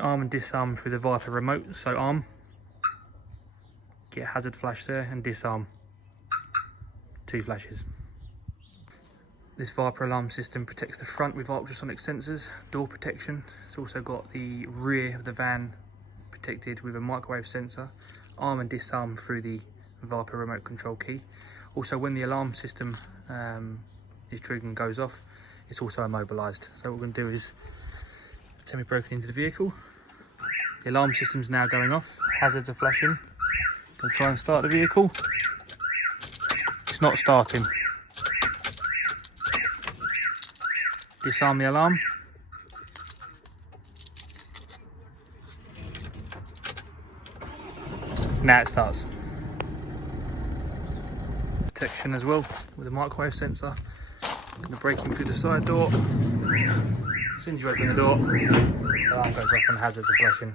Arm and disarm through the Viper remote. So arm, get a hazard flash there, and disarm, 2 flashes. This Viper alarm system protects the front with ultrasonic sensors, door protection. It's also got the rear of the van protected with a microwave sensor. Arm and disarm through the Viper remote control key. Also, when the alarm system is triggered and goes off, it's also immobilised. So what we're going to do is pretend we've broken into the vehicle. The alarm system's now going off. Hazards are flashing. Going to try and start the vehicle. It's not starting. Disarm the alarm. Now it starts. Protection as well with a microwave sensor. Going to break in through the side door. As soon as you open the door, the alarm goes off and hazards are flashing.